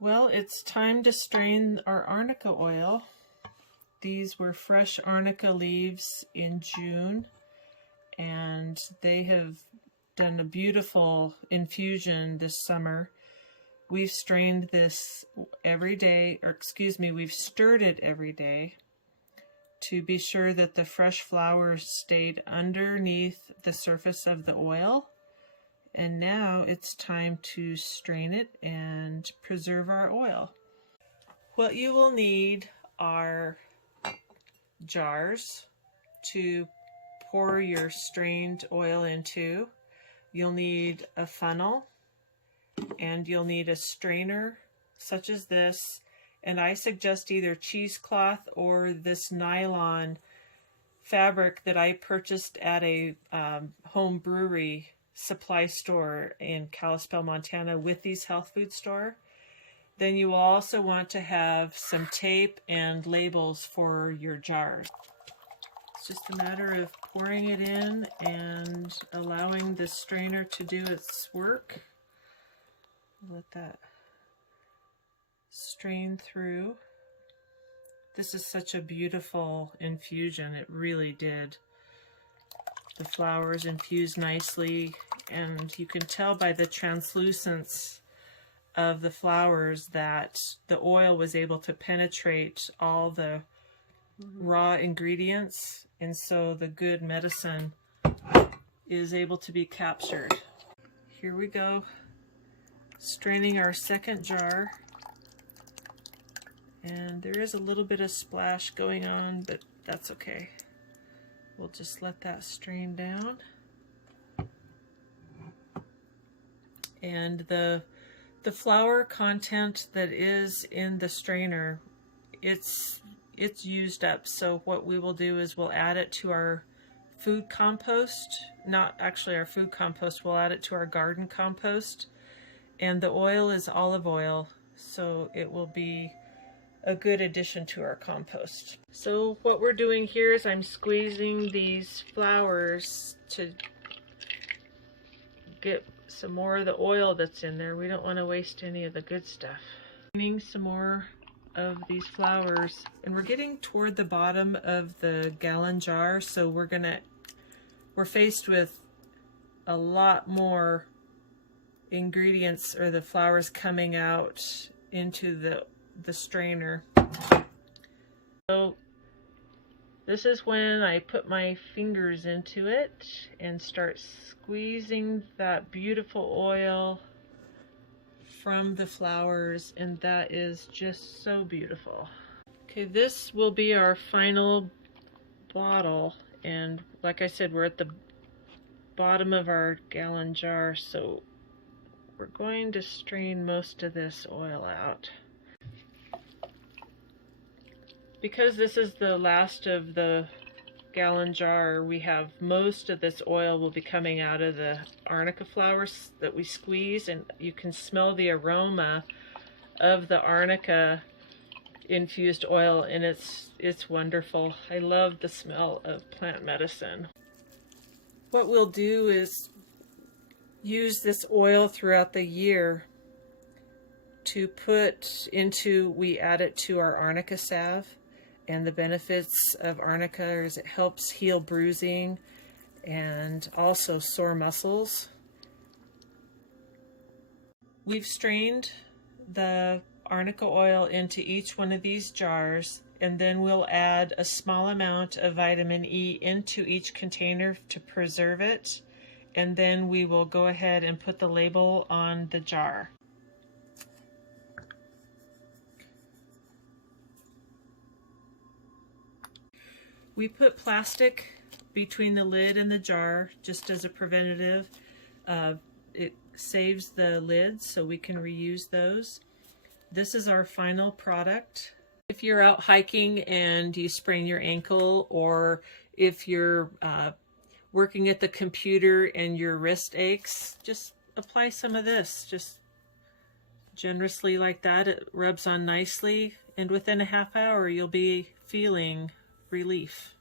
Well, it's time to strain our arnica oil. These were fresh arnica leaves in June, and they have done a beautiful infusion this summer. We've strained this every day, or excuse me, we've stirred it every day to be sure that the fresh flowers stayed underneath the surface of the oil. And now it's time to strain it and preserve our oil. What you will need are jars to pour your strained oil into. You'll need a funnel, and you'll need a strainer such as this. And I suggest either cheesecloth or this nylon fabric that I purchased at a home brewery supply store in Kalispell, Montana with these health food store. Then you will also want to have some tape and labels for your jars. It's just a matter of pouring it in and allowing the strainer to do its work. Let that strain through. This is such a beautiful infusion. It really did. The flowers infuse nicely, and you can tell by the translucence of the flowers that the oil was able to penetrate all the raw ingredients, and so the good medicine is able to be captured. Here we go, straining our second jar, and there is a little bit of splash going on, but that's okay. We'll just let that strain down. And the flour content that is in the strainer, it's used up. So what we will do is we'll add it to our food compost. Not actually our food compost, we'll add it to our garden compost. And the oil is olive oil, so it will be a good addition to our compost. So what we're doing here is I'm squeezing these flowers to get some more of the oil that's in there. We don't want to waste any of the good stuff. Adding some more of these flowers, and we're getting toward the bottom of the gallon jar, so we're faced with a lot more ingredients or the flowers coming out into the strainer. So this is when I put my fingers into it and start squeezing that beautiful oil from the flowers, and that is just so beautiful. Okay, this will be our final bottle, and like I said, we're at the bottom of our gallon jar, so we're going to strain most of this oil out. Because this is the last of the gallon jar, we have most of this oil will be coming out of the arnica flowers that we squeeze, and you can smell the aroma of the arnica infused oil, and it's wonderful. I love the smell of plant medicine. What we'll do is use this oil throughout the year to put into, we add it to our Arnica Salve. And the benefits of arnica is it helps heal bruising and also sore muscles. We've strained the arnica oil into each one of these jars, and then we'll add a small amount of vitamin E into each container to preserve it. And then we will go ahead and put the label on the jar. We put plastic between the lid and the jar just as a preventative. It saves the lids so we can reuse those. This is our final product. If you're out hiking and you sprain your ankle, or if you're working at the computer and your wrist aches, just apply some of this. Just generously like that. It rubs on nicely, and within a half hour you'll be feeling relief.